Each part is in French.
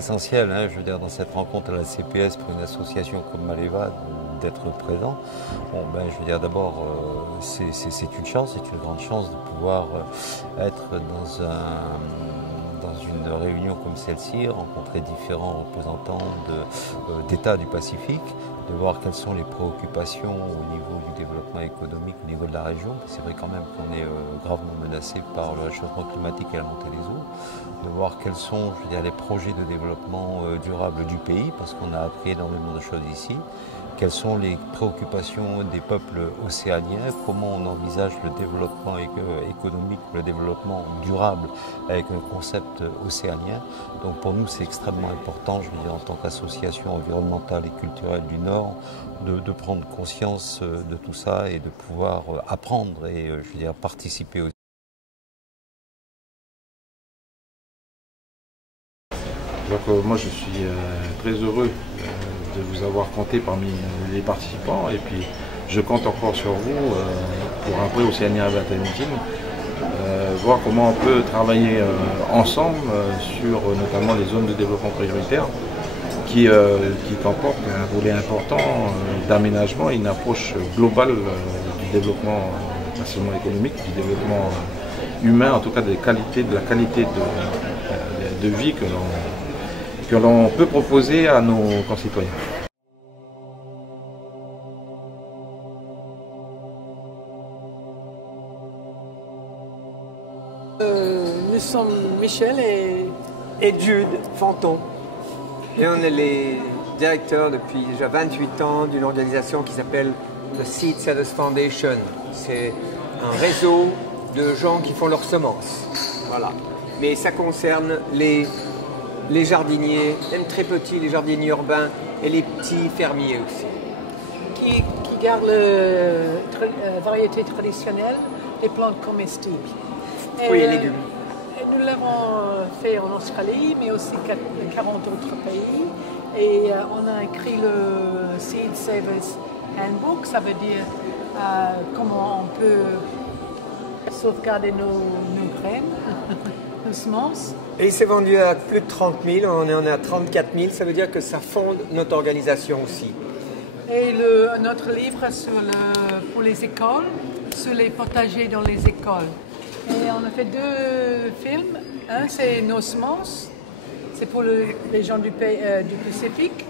Essentiel, hein, je veux dire, dans cette rencontre à la CPS pour une association comme Maleva, d'être présent. Bon, ben, je veux dire, d'abord, c'est une chance, c'est une grande chance de pouvoir être dans une réunion comme celle-ci, rencontrer différents représentants d'États du Pacifique, de voir quelles sont les préoccupations au niveau du développement économique, au niveau de la région. C'est vrai quand même qu'on est gravement menacé par le réchauffement climatique et la montée des eaux, de voir quels sont, je veux dire, les projets de développement durable du pays, parce qu'on a appris énormément de choses ici. Quelles sont les préoccupations des peuples océaniens, comment on envisage le développement économique, le développement durable avec un concept océanien. Donc pour nous c'est extrêmement important, je veux dire, en tant qu'association environnementale et culturelle du Nord, de prendre conscience de tout ça et de pouvoir apprendre et je veux dire, participer aussi. Donc moi je suis très heureux de vous avoir compté parmi les participants et puis je compte encore sur vous pour après Oceania Habitat Meeting, voir comment on peut travailler ensemble sur notamment les zones de développement prioritaire qui comportent un volet important d'aménagement et une approche globale du développement, pas seulement économique, du développement humain, en tout cas de la qualité de vie que l'on peut proposer à nos concitoyens. Nous sommes Michel et Jude Fanton. Et on est les directeurs depuis déjà 28 ans d'une organisation qui s'appelle The Seed Sellers Foundation. C'est un réseau de gens qui font leurs semences. Voilà. Mais ça concerne les jardiniers, même très petits, les jardiniers urbains et les petits fermiers aussi. Qui gardent la variété traditionnelle des plantes comestibles. Oui, et légumes. Et nous l'avons fait en Australie, mais aussi 40 autres pays. Et on a écrit le Seed Savers Handbook, ça veut dire comment on peut sauvegarder nos graines, nos semences. Et il s'est vendu à plus de 30 000, on en est à 34 000, ça veut dire que ça fonde notre organisation aussi. Et notre livre pour les écoles, sur les potagers dans les écoles. Et on a fait 2 films. Un, c'est Nos semences, c'est pour les gens du Pacifique.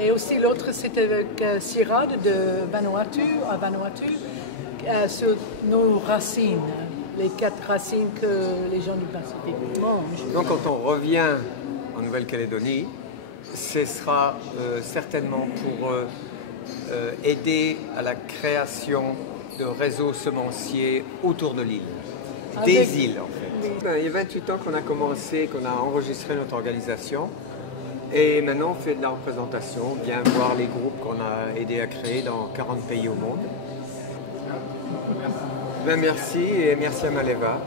Et aussi l'autre, c'est avec Sirad de Vanuatu, à Vanuatu, sur nos racines. Les 4 racines que les gens du Pacifique mangent. Donc quand on revient en Nouvelle-Calédonie, ce sera certainement pour aider à la création de réseaux semenciers autour de l'île. Des îles en fait. Il y a 28 ans qu'on a commencé, qu'on a enregistré notre organisation et maintenant on fait de la représentation, bien voir les groupes qu'on a aidé à créer dans 40 pays au monde. Ben merci et merci à Maleva.